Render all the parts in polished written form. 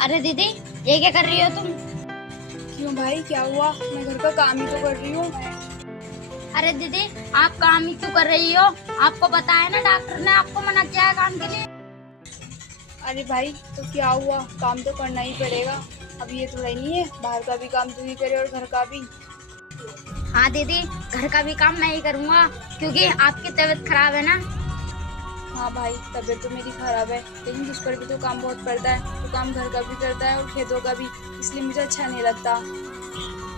अरे दीदी, ये क्या कर रही हो तुम? क्यों भाई, क्या हुआ? मैं घर का काम ही तो कर रही हूँ। अरे दीदी, आप काम ही क्यों कर रही हो? आपको पता है ना, डॉक्टर ने आपको मना किया है काम के लिए। अरे भाई, तो क्या हुआ, काम तो करना ही पड़ेगा। अब ये थोड़ा ही नहीं है बाहर का भी काम तू ही करे और घर का भी। हाँ दीदी, घर का भी काम मैं ही करूँगा क्योंकि आपकी तबीयत खराब है ना। हाँ भाई, तबीयत तो मेरी खराब है, लेकिन मुझ पर भी तो काम बहुत पड़ता है। तो काम घर का भी करता है और खेतों का भी, इसलिए मुझे अच्छा नहीं लगता।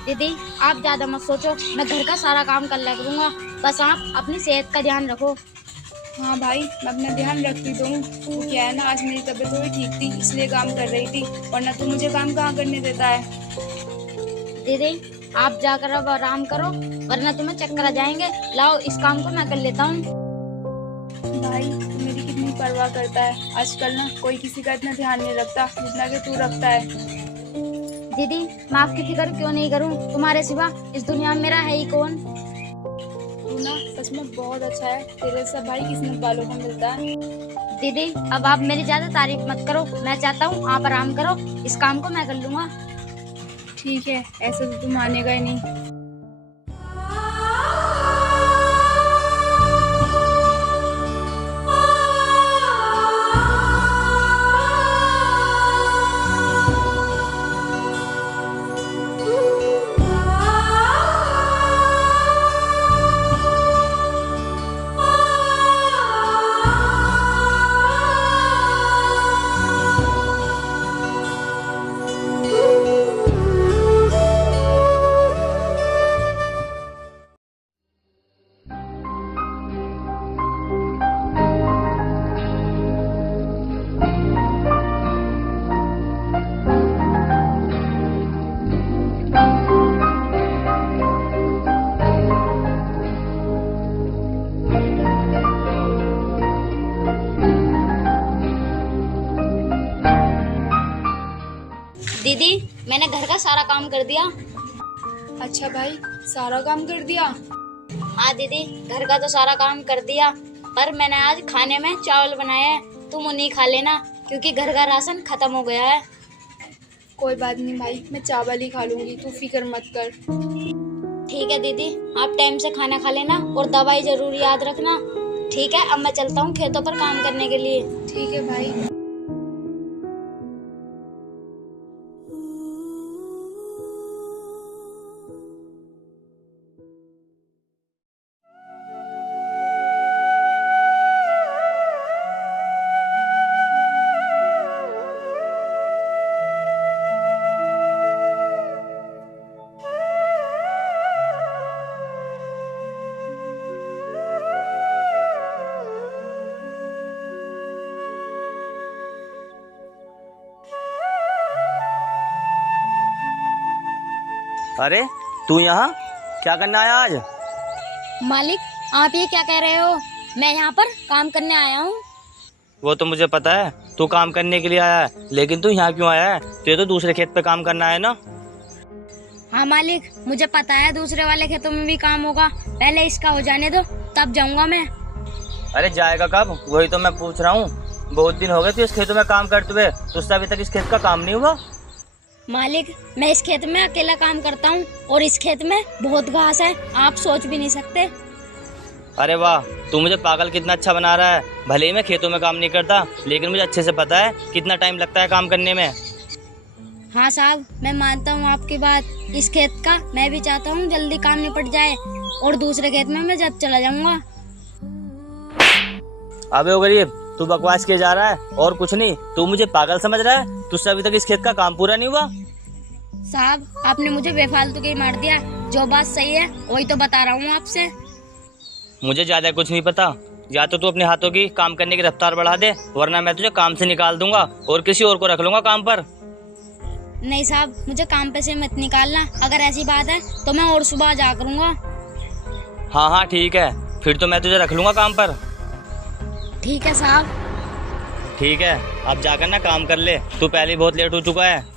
दीदी, आप ज्यादा मत सोचो, मैं घर का सारा काम कर लिया करूँगा। बस आप अपनी सेहत का ध्यान रखो। हाँ भाई, मैं अपना ध्यान रखती तो हूँ। वो क्या है ना, आज मेरी तबीयत थोड़ी ठीक थी इसलिए काम कर रही थी, वरना तू मुझे काम कहाँ करने देता है। दीदी, आप जाकर अब आराम करो, वरना तुम्हें चक्कर आ जाएंगे। लाओ, इस काम को मैं कर लेता हूँ। भाई, तू मेरी कितनी परवाह करता है। आजकल ना कोई किसी का इतना ध्यान नहीं रखता जितना कि तू रखता है। दीदी, मैं आपकी फिक्र क्यों नहीं करूं? तुम्हारे सिवा इस दुनिया में मेरा है ही कौन? तू ना सच में बहुत अच्छा है, तेरे से भाई किस्मत वालों को मिलता है। दीदी, अब आप मेरी ज्यादा तारीफ मत करो। मैं चाहता हूँ आप आराम करो, इस काम को मैं कर लूंगा। ठीक है, ऐसे तो तू मानेगा ही नहीं। दीदी, मैंने घर का सारा काम कर दिया। अच्छा भाई, सारा काम कर दिया? हाँ दीदी, घर का तो सारा काम कर दिया, पर मैंने आज खाने में चावल बनाए हैं। तुम उन्हीं खा लेना क्योंकि घर का राशन खत्म हो गया है। कोई बात नहीं भाई, मैं चावल ही खा लूंगी, तू फिक्र मत कर। ठीक है दीदी, आप टाइम से खाना खा लेना और दवाई जरूर याद रखना। ठीक है, अब मैं चलता हूँ खेतों पर काम करने के लिए। ठीक है भाई। अरे तू यहाँ क्या करने आया आज? मालिक, आप ये क्या कह रहे हो? मैं यहाँ पर काम करने आया हूँ। वो तो मुझे पता है, तू काम करने के लिए आया है, लेकिन तू यहाँ क्यों आया है? तुझे तो दूसरे खेत पे काम करना है ना। हाँ मालिक, मुझे पता है दूसरे वाले खेतों में भी काम होगा। पहले इसका हो जाने दो, तब जाऊंगा मैं। अरे जाएगा कब, वही तो मैं पूछ रहा हूँ। बहुत दिन हो गए तू इस खेतों में काम करते हुए, तुझसे अभी तक इस खेत का काम नहीं हुआ। मालिक, मैं इस खेत में अकेला काम करता हूँ और इस खेत में बहुत घास है, आप सोच भी नहीं सकते। अरे वाह, तू मुझे पागल कितना अच्छा बना रहा है। भले ही मैं खेतों में काम नहीं करता, लेकिन मुझे अच्छे से पता है कितना टाइम लगता है काम करने में। हाँ साहब, मैं मानता हूँ आपकी बात। इस खेत का मैं भी चाहता हूँ जल्दी काम निपट जाए और दूसरे खेत में मैं जब चला जाऊंगा। अबे ओ गरीब, तू बकवास किए जा रहा है और कुछ नहीं। तू मुझे पागल समझ रहा है? तुझसे अभी तक इस खेत का काम पूरा नहीं हुआ। साहब, आपने मुझे बेफालतू के ही मार दिया। जो बात सही है वही तो बता रहा हूँ आपसे। मुझे ज्यादा कुछ नहीं पता। या तो तू अपने हाथों की काम करने की रफ्तार बढ़ा दे, वरना मैं तुझे काम से निकाल दूंगा और किसी और को रख लूंगा काम पर। नहीं साहब, मुझे काम पे से मत निकालना। अगर ऐसी बात है तो मैं और सुबह जा करूँगा। हाँ हाँ ठीक है, फिर तो मैं तुझे रख लूंगा काम पर। ठीक है साहब। ठीक है, अब जाकर ना काम कर ले, तू पहले ही बहुत लेट हो चुका है।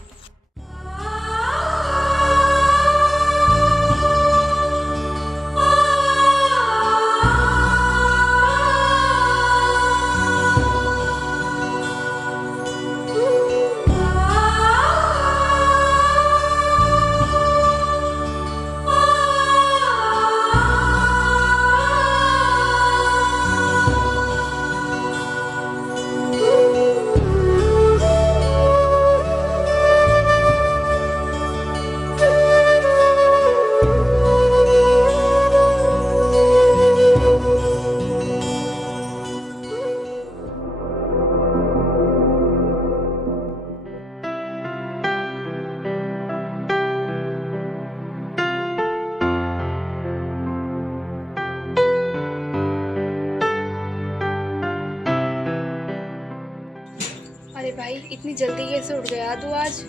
इतनी जल्दी कैसे उठ गया तू आज?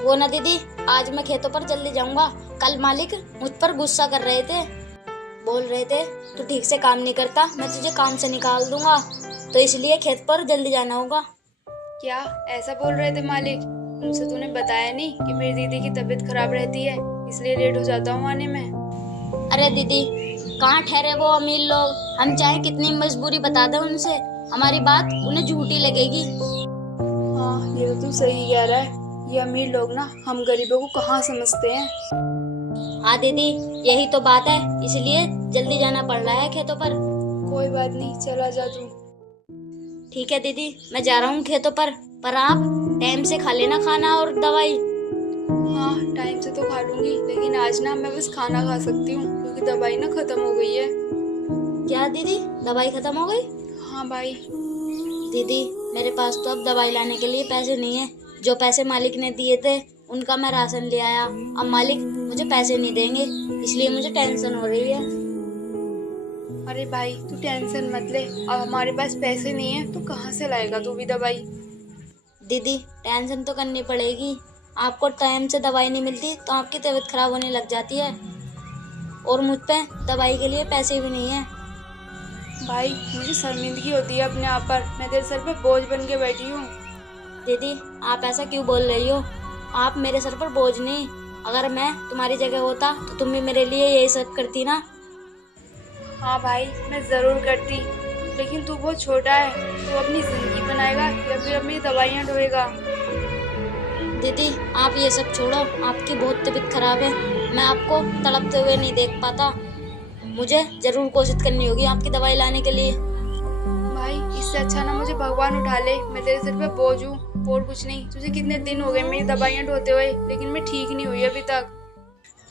वो ना दीदी, आज मैं खेतों पर जल्दी जाऊंगा। कल मालिक मुझ पर गुस्सा कर रहे थे, बोल रहे थे तू ठीक से काम नहीं करता, मैं तुझे काम से निकाल दूंगा, तो इसलिए खेत पर जल्दी जाना होगा। क्या ऐसा बोल रहे थे मालिक? मुझसे तूने बताया नहीं कि मेरी दीदी की तबीयत खराब रहती है, इसलिए लेट हो जाता हूँ आने में। अरे दीदी, कहाँ ठहरे वो अमीर लोग, हम चाहे कितनी मजबूरी बता दें उनसे, हमारी बात उन्हें झूठी लगेगी। हाँ, ये तो तू सही कह रहा है। ये अमीर लोग ना हम गरीबों को कहाँ समझते हैं। हाँ दीदी, यही तो बात है, इसलिए जल्दी जाना पड़ रहा है खेतों पर। कोई बात नहीं, चला जा तू। ठीक है दीदी, मैं जा रहा हूँ खेतों पर आप टाइम से खा लेना खाना और दवाई। हाँ, टाइम से तो खा लूंगी, लेकिन आज ना मैं बस खाना खा सकती हूँ क्योंकि दवाई ना खत्म हो गई है। क्या दीदी, दवाई खत्म हो गई? हाँ भाई। दीदी, मेरे पास तो अब दवाई लाने के लिए पैसे नहीं है। जो पैसे मालिक ने दिए थे उनका मैं राशन ले आया, अब मालिक मुझे पैसे नहीं देंगे, इसलिए मुझे टेंशन हो रही है। अरे भाई, तू टेंशन मत ले, अब हमारे पास पैसे नहीं है तो कहाँ से लाएगा तू भी दवाई? दीदी, टेंशन तो करनी पड़ेगी, आपको टाइम से दवाई नहीं मिलती तो आपकी तबीयत खराब होने लग जाती है, और मुझ पे दवाई के लिए पैसे भी नहीं है। भाई, मुझे शर्मिंदगी होती है अपने आप पर, मैं तेरे सर पे बोझ बन के बैठी हूँ। दीदी, आप ऐसा क्यों बोल रही हो? आप मेरे सर पर बोझ नहीं, अगर मैं तुम्हारी जगह होता तो तुम भी मेरे लिए यही सब करती ना। हाँ भाई, मैं ज़रूर करती, लेकिन तू बहुत छोटा है, तू अपनी ज़िंदगी बनाएगा या फिर अपनी दवाइयाँ ढोएगा? दीदी, आप ये सब छोड़ो, आपकी बहुत तबीयत खराब है, मैं आपको तड़पते हुए नहीं देख पाता, मुझे ज़रूर कोशिश करनी होगी आपकी दवाई लाने के लिए। भाई, इससे अच्छा ना मुझे भगवान उठा ले, मैं तेरे सिर पे बोझ हूँ और कुछ नहीं। तुझे कितने दिन हो गए मेरी दवाइयाँ ढोते हुए, लेकिन मैं ठीक नहीं हुई अभी तक।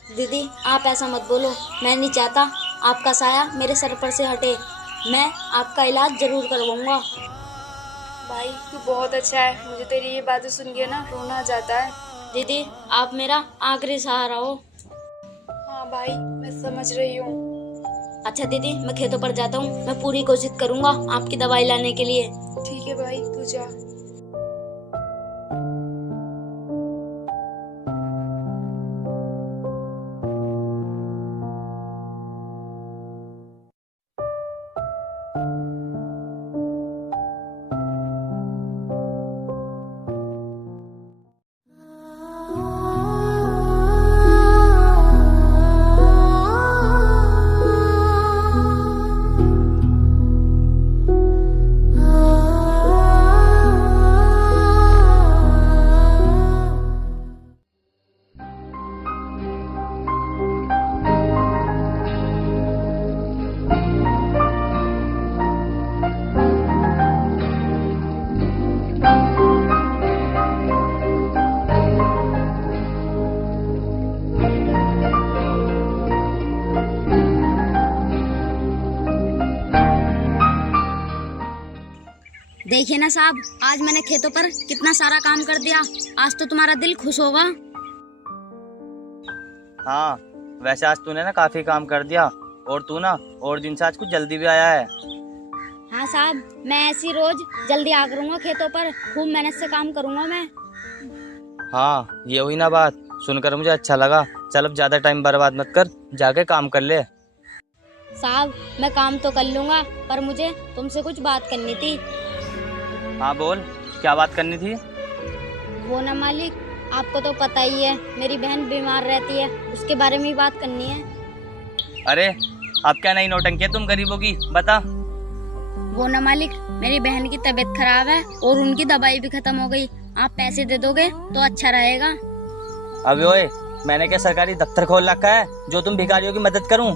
दीदी, आप ऐसा मत बोलो, मैं नहीं चाहता आपका साया मेरे सर पर से हटे, मैं आपका इलाज जरूर करवाऊंगा। भाई, तू बहुत अच्छा है, मुझे तेरी ये बातें सुन के ना रोना आ जाता है। दीदी, आप मेरा आखिरी सहारा हो। हाँ भाई, मैं समझ रही हूँ। अच्छा दीदी, मैं खेतों पर जाता हूँ, मैं पूरी कोशिश करूंगा आपकी दवाई लाने के लिए। ठीक है भाई, तू जा। देखिए ना साहब, आज मैंने खेतों पर कितना सारा काम कर दिया, आज तो तुम्हारा दिल खुश होगा। हाँ, वैसे आज तूने ना काफी काम कर दिया, और तू ना और दिन से आज कुछ जल्दी भी आया है। हाँ साहब, मैं ऐसी रोज जल्दी आ करूँगा खेतों पर, खूब मेहनत से काम करूँगा मैं। हाँ, ये हुई ना बात, सुनकर मुझे अच्छा लगा। चल अब ज्यादा टाइम बर्बाद मत कर, जाके काम कर ले। साहब, मैं काम तो कर लूँगा, पर मुझे तुमसे कुछ बात करनी थी। हाँ बोल, क्या बात करनी थी? वो ना मालिक, आपको तो पता ही है मेरी बहन बीमार रहती है, उसके बारे में ही बात करनी है। अरे, अब क्या नई नौटंकी है तुम गरीबों की, बता। वो ना मालिक, मेरी बहन की तबीयत खराब है और उनकी दवाई भी खत्म हो गई, आप पैसे दे दोगे तो अच्छा रहेगा। अबे ओए, मैंने क्या सरकारी दफ्तर खोल रखा है जो तुम भिखारियों की मदद करूं?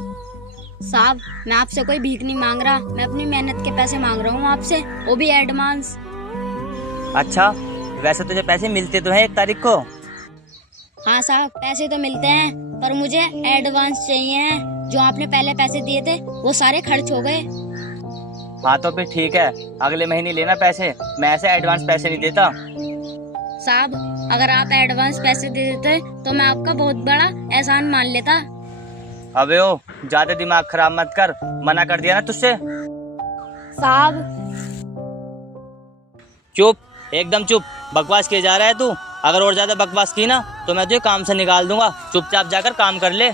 साहब, मैं आपसे कोई भीख नहीं मांग रहा, मैं अपनी मेहनत के पैसे मांग रहा हूँ आपसे, वो भी एडवांस। अच्छा, वैसे तुझे पैसे मिलते तो हैं 1 तारीख को? हाँ साहब, पैसे तो मिलते हैं, पर मुझे एडवांस चाहिए हैं। जो आपने पहले पैसे दिए थे वो सारे खर्च हो गए। हाँ तो फिर ठीक है, अगले महीने लेना पैसे, मैं ऐसे एडवांस पैसे नहीं देता। साहब, अगर आप एडवांस पैसे दे देते तो मैं आपका बहुत बड़ा एहसान मान लेता। अबे ओ, ज्यादा दिमाग खराब मत कर, मना कर दिया ना तुझसे। साहब, चुप, एकदम चुप। बकवास किए जा रहा है तू। अगर और ज़्यादा बकवास की ना तो मैं तुझे काम से निकाल दूंगा। चुपचाप जाकर काम कर ले।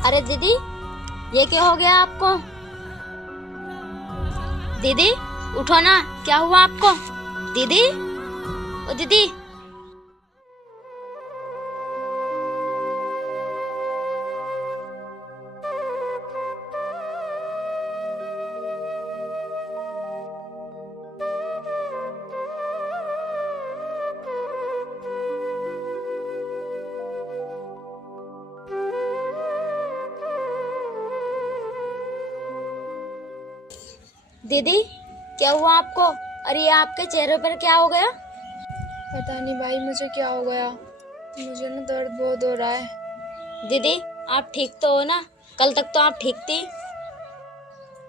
अरे दीदी, ये क्या हो गया आपको? दीदी उठो ना, क्या हुआ आपको? दीदी, ओ दीदी। दीदी क्या हुआ आपको? अरे ये आपके चेहरे पर क्या हो गया? पता नहीं भाई मुझे क्या हो गया, मुझे ना दर्द बहुत हो रहा है। दीदी आप ठीक तो हो ना? कल तक तो आप ठीक थी।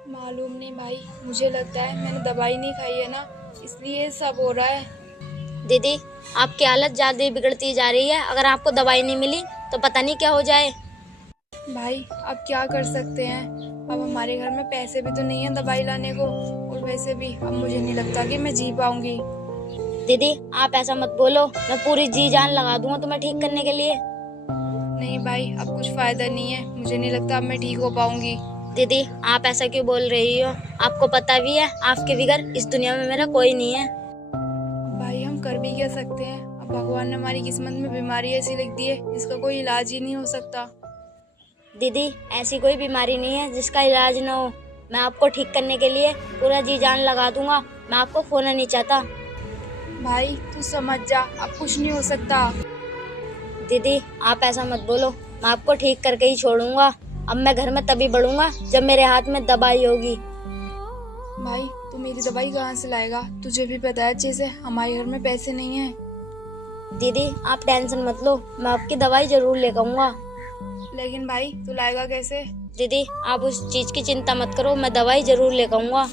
मालूम नहीं भाई, मुझे लगता है मैंने दवाई नहीं खाई है ना, इसलिए सब हो रहा है। दीदी आपकी हालत ज्यादा ही बिगड़ती जा रही है। अगर आपको दवाई नहीं मिली तो पता नहीं क्या हो जाए। भाई अब क्या कर सकते हैं, अब हमारे घर में पैसे भी तो नहीं है दवाई लाने को, और वैसे भी अब मुझे नहीं लगता कि मैं जी पाऊंगी। दीदी आप ऐसा मत बोलो, मैं पूरी जी जान लगा दूंगा तुम्हें ठीक करने के लिए। नहीं भाई, अब कुछ फायदा नहीं है, मुझे नहीं लगता अब मैं ठीक हो पाऊंगी। दीदी आप ऐसा क्यों बोल रही हो? आपको पता भी है आपके बगैर इस दुनिया में मेरा कोई नहीं है। भाई हम कर भी क्या सकते हैं, अब भगवान ने हमारी किस्मत में बीमारी ऐसी लिख दी है जिसका कोई इलाज ही नहीं हो सकता। दीदी ऐसी कोई बीमारी नहीं है जिसका इलाज ना हो। मैं आपको ठीक करने के लिए पूरा जी जान लगा दूंगा। मैं आपको खोना नहीं चाहता। भाई तू समझ जा, अब कुछ नहीं हो सकता। दीदी आप ऐसा मत बोलो, मैं आपको ठीक करके ही छोड़ूंगा। अब मैं घर में तभी बढ़ूंगा जब मेरे हाथ में दवाई होगी। भाई तू मेरी दवाई कहाँ से लाएगा? तुझे भी पता है अच्छे से हमारे घर में पैसे नहीं है। दीदी आप टेंशन मत लो, मैं आपकी दवाई जरूर लेकर आऊंगा। लेकिन भाई तू लाएगा कैसे? दीदी आप उस चीज की चिंता मत करो, मैं दवाई जरूर लेकर आऊंगा।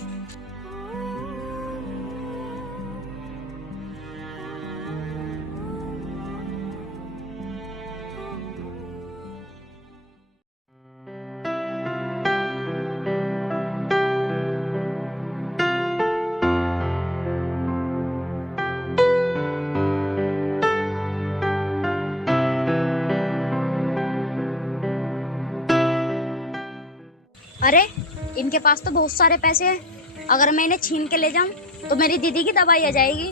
अरे इनके पास तो बहुत सारे पैसे हैं। अगर मैं इन्हें छीन के ले जाऊं तो मेरी दीदी की दवाई आ जाएगी।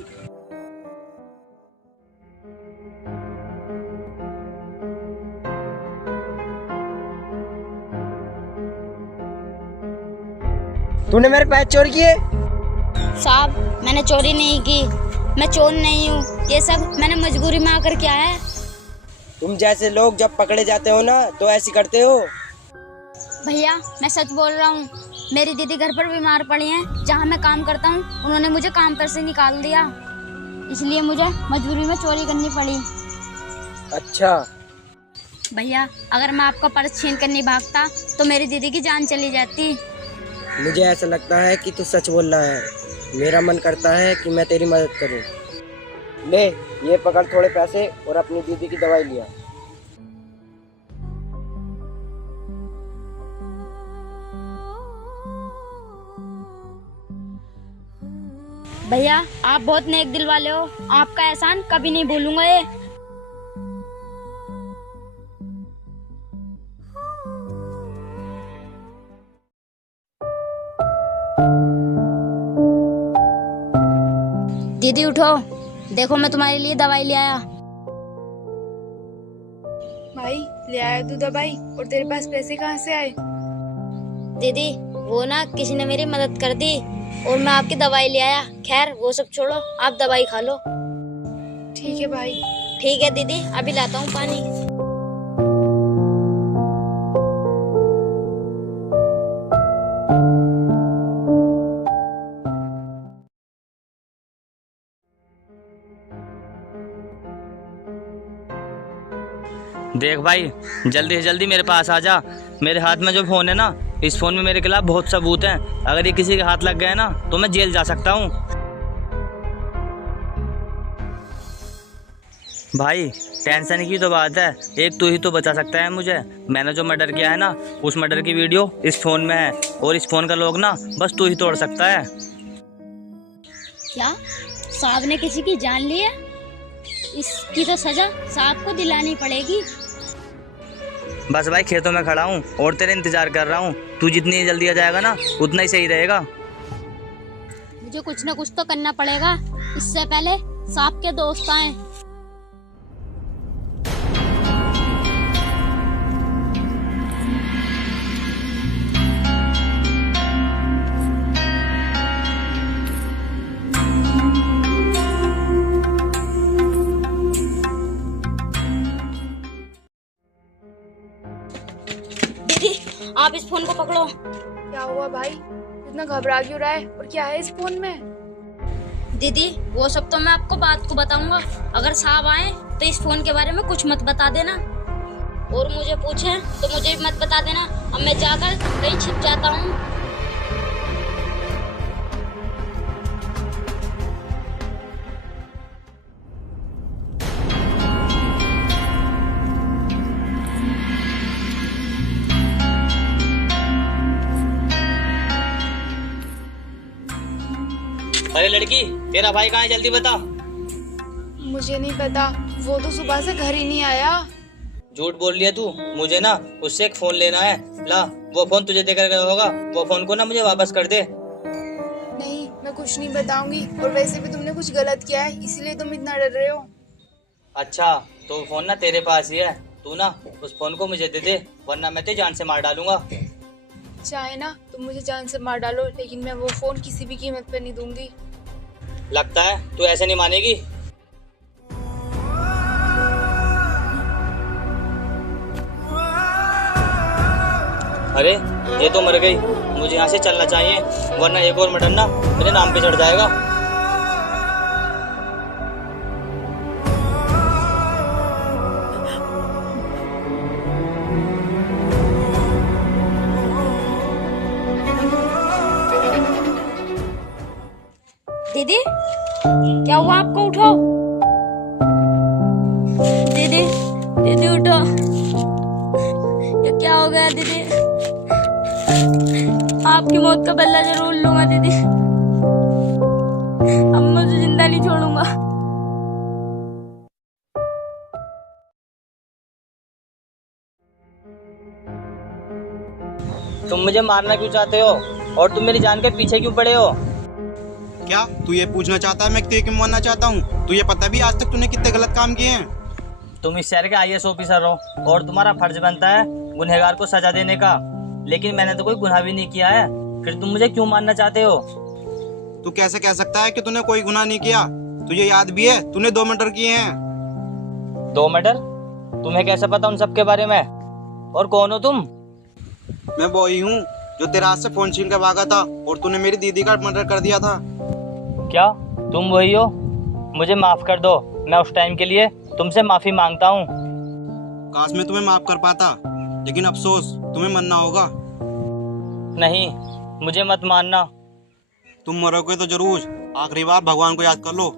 तूने मेरे पैसे चोरी किए? साहब मैंने चोरी नहीं की, मैं चोर नहीं हूँ। ये सब मैंने मजबूरी में आकर किया है। तुम जैसे लोग जब पकड़े जाते हो ना तो ऐसी करते हो। भैया मैं सच बोल रहा हूँ, मेरी दीदी घर पर बीमार पड़ी हैं। जहाँ मैं काम करता हूँ उन्होंने मुझे काम पर से निकाल दिया, इसलिए मुझे मजबूरी में चोरी करनी पड़ी। अच्छा भैया अगर मैं आपका पर्स छीन कर नहीं भागता तो मेरी दीदी की जान चली जाती। मुझे ऐसा लगता है कि तू सच बोल रहा है। मेरा मन करता है कि मैं तेरी मदद करूं। ले ये पकड़ थोड़े पैसे और अपनी दीदी की दवाई लिया। भैया आप बहुत नेक दिल वाले हो, आपका एहसान कभी नहीं भूलूंगा। ये दीदी उठो, देखो मैं तुम्हारे लिए दवाई ले आया। भाई ले आया तू दवाई, और तेरे पास पैसे कहाँ से आए? दीदी वो ना किसी ने मेरी मदद कर दी और मैं आपकी दवाई ले आया। खैर वो सब छोड़ो, आप दवाई खा लो। ठीक है भाई। ठीक है दीदी, अभी लाता हूँ पानी। देख भाई जल्दी से जल्दी मेरे पास आ जा। मेरे हाथ में जो फ़ोन है ना, इस फ़ोन में मेरे खिलाफ बहुत सबूत हैं। अगर ये किसी के हाथ लग गए ना तो मैं जेल जा सकता हूँ। भाई टेंशन की तो बात है, एक तू ही तो बचा सकता है मुझे। मैंने जो मर्डर किया है ना, उस मर्डर की वीडियो इस फ़ोन में है और इस फ़ोन का लॉक ना बस तू ही तोड़ सकता है। क्या साहब ने किसी की जान ली है? इसकी तो सजा साहब को दिलानी पड़ेगी। बस भाई खेतों में खड़ा हूँ और तेरे इंतजार कर रहा हूँ। तू जितनी जल्दी आ जाएगा ना उतना ही सही रहेगा। मुझे कुछ ना कुछ तो करना पड़ेगा, इससे पहले साहब के दोस्त आए। दीदी आप इस फोन को पकड़ो। क्या हुआ भाई, इतना घबरा क्यों रहा है और क्या है इस फोन में? दीदी वो सब तो मैं आपको बात को बताऊंगा। अगर साहब आए तो इस फोन के बारे में कुछ मत बता देना, और मुझे पूछे तो मुझे भी मत बता देना। अब मैं जाकर कहीं छिप जाता हूँ। अरे लड़की, तेरा भाई कहाँ है? जल्दी बता। मुझे नहीं पता, वो तो सुबह से घर ही नहीं आया। झूठ बोल लिया तू। मुझे ना उससे एक फोन लेना है। ला, वो फोन तुझे देकर गया होगा, वो फोन को ना मुझे वापस कर दे। नहीं, मैं कुछ नहीं बताऊंगी, और वैसे भी तुमने कुछ गलत किया है, इसलिए तुम इतना डर रहे हो। अच्छा, तो वो फोन ना तेरे पास ही है। तू ना उस फोन को मुझे दे दे, वरना मैं तुझे जान से मार डालूंगा। चाहे ना तुम मुझे जान से मार डालो, लेकिन मैं वो फोन किसी भी कीमत पे नहीं दूंगी। लगता है तू ऐसे नहीं मानेगी। अरे ये तो मर गई। मुझे यहाँ से चलना चाहिए, वरना एक और मर्डर ना मेरे नाम पे चढ़ जाएगा। दीदी क्या हुआ आपको? उठो दीदी, दीदी उठो। ये क्या हो गया दीदी? आपकी मौत का बदला जरूर लूंगा दीदी। अब मुझे जिंदा नहीं छोड़ूंगा। तुम मुझे मारना क्यों चाहते हो और तुम मेरी जान के पीछे क्यों पड़े हो? क्या तू ये पूछना चाहता है मैं तुझे क्यों मारना चाहता हूँ? तुझे पता भी आज तक तूने कितने गलत काम किए हैं? तुम इस शहर के IAS ऑफिसर हो और तुम्हारा फर्ज बनता है गुनहगार को सजा देने का, लेकिन मैंने तो कोई गुनाह भी नहीं किया है, फिर तुम मुझे क्यों मारना चाहते हो? तू कैसे कह सकता है कि तूने कोई गुनाह नहीं किया? तुझे याद भी है तूने 2 मर्डर किए हैं। 2 मर्डर? तुम्हें कैसे पता उन सब के बारे में? और कौन हो तुम? मैं वो ही हूँ जो तेरे हाथ से फोन छीन के भागा था और तूने मेरी दीदी का मर्डर कर दिया था। क्या तुम वही हो? मुझे माफ कर दो, मैं उस टाइम के लिए तुमसे माफी मांगता हूँ। काश मैं तुम्हें माफ कर पाता, लेकिन अफसोस तुम्हें मरना होगा। नहीं, मुझे मत मारना। तुम मरोगे तो जरूर, आखिरी बार भगवान को याद कर लो।